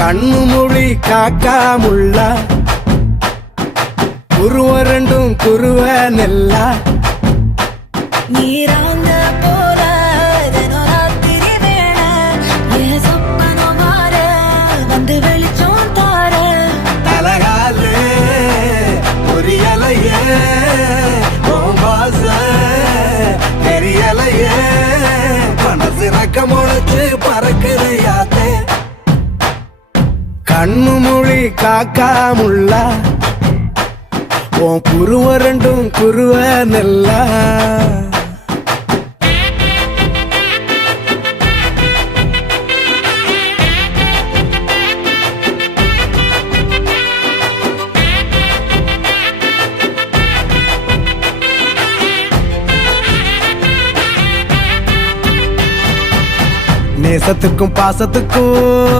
கண்ணு மொழி காக்காமுள்ள குருவ ரெண்டும் குருவ நெல்லா நீராங்க போல தினராத்திரி வேண என் சொப்பனம் மாற வந்து வெளிச்சம் தார தலகாலே பொரியலையே ஓம்பாச தெரியலையே மனசு ரக்க முளைச்சு பறக்குறையாத்தே கண்ணு மொழி காக்காமுள்ள உன் குருவ ரெண்டும் குருவ நெல்லா நேசத்துக்கும் பாசத்துக்கும்